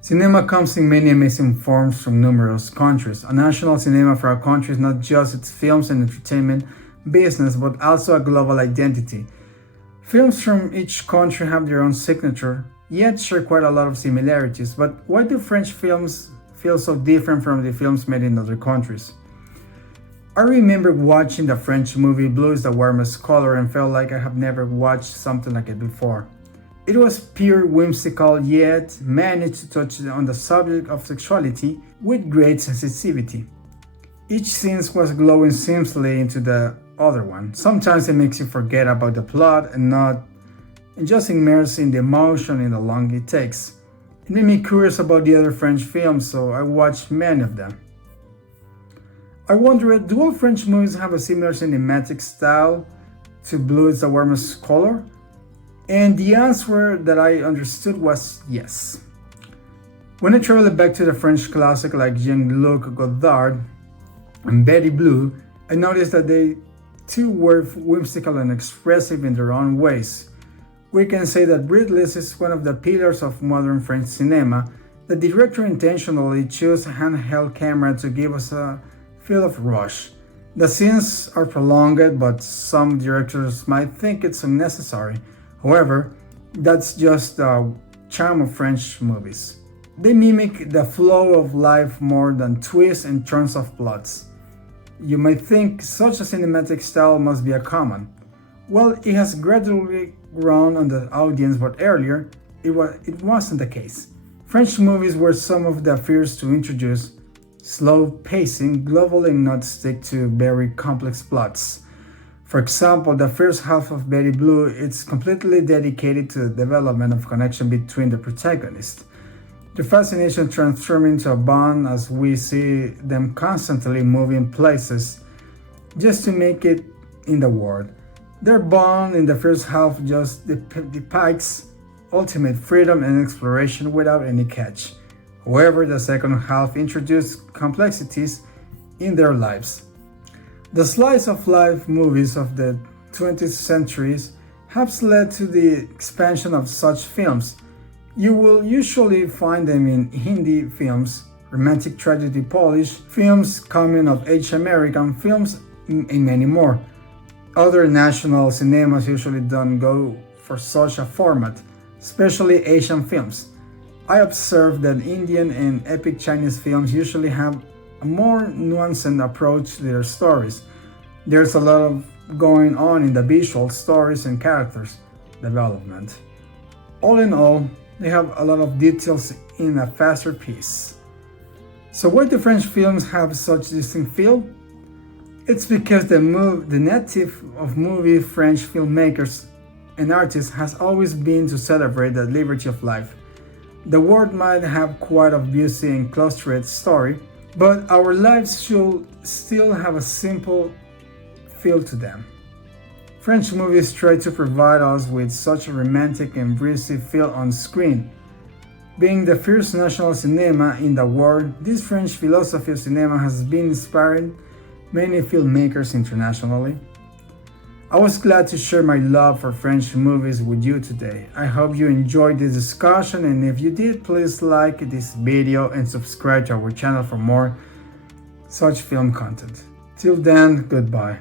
Cinema comes in many amazing forms from numerous countries. A national cinema for a country is not just its films and entertainment business, but also a global identity. Films from each country have their own signature, yet share quite a lot of similarities. But why do French films feel so different from the films made in other countries? I remember watching the French movie Blue is the Warmest Color and felt like I have never watched something like it before. It was pure whimsical, yet managed to touch on the subject of sexuality with great sensitivity. Each scene was glowing seamlessly into the other one. Sometimes it makes you forget about the plot and just immerse in the emotion in the long it takes. It made me curious about the other French films, so I watched many of them. I wondered, do all French movies have a similar cinematic style to Blue is the Warmest Color? And the answer that I understood was yes. When I traveled back to the French classic like Jean-Luc Godard and Betty Blue, I noticed that they too were whimsical and expressive in their own ways. We can say that Breathless is one of the pillars of modern French cinema. The director intentionally chose a handheld camera to give us a feel of rush. The scenes are prolonged, but some directors might think it's unnecessary. However, that's just the charm of French movies. They mimic the flow of life more than twists and turns of plots. You might think such a cinematic style must be a common. Well, it has gradually grown on the audience, but earlier it wasn't the case. French movies were some of the first to introduce slow pacing, global and not stick to very complex plots. For example, the first half of Betty Blue is completely dedicated to the development of connection between the protagonists. The fascination transforms into a bond as we see them constantly moving places just to make it in the world. Their bond in the first half just depicts ultimate freedom and exploration without any catch. However, the second half introduced complexities in their lives. The slice of life movies of the 20th centuries have led to the expansion of such films. You will usually find them in Hindi films, romantic tragedy Polish films, coming of age American films, and many more. Other national cinemas usually don't go for such a format, especially Asian films. I observed that Indian and epic Chinese films usually have a more nuanced approach to their stories. There's a lot of going on in the visual stories and characters development. All in all, they have a lot of details in a faster piece. So why do French films have such distinct feel? It's because the native of movie French filmmakers and artists has always been to celebrate the liberty of life. The world might have quite a busy and clustered story, but our lives should still have a simple feel to them. French movies try to provide us with such a romantic and breezy feel on screen. Being the first national cinema in the world, this French philosophy of cinema has been inspiring many filmmakers internationally. I was glad to share my love for French movies with you today. I hope you enjoyed this discussion, and if you did, please like this video and subscribe to our channel for more such film content. Till then, goodbye.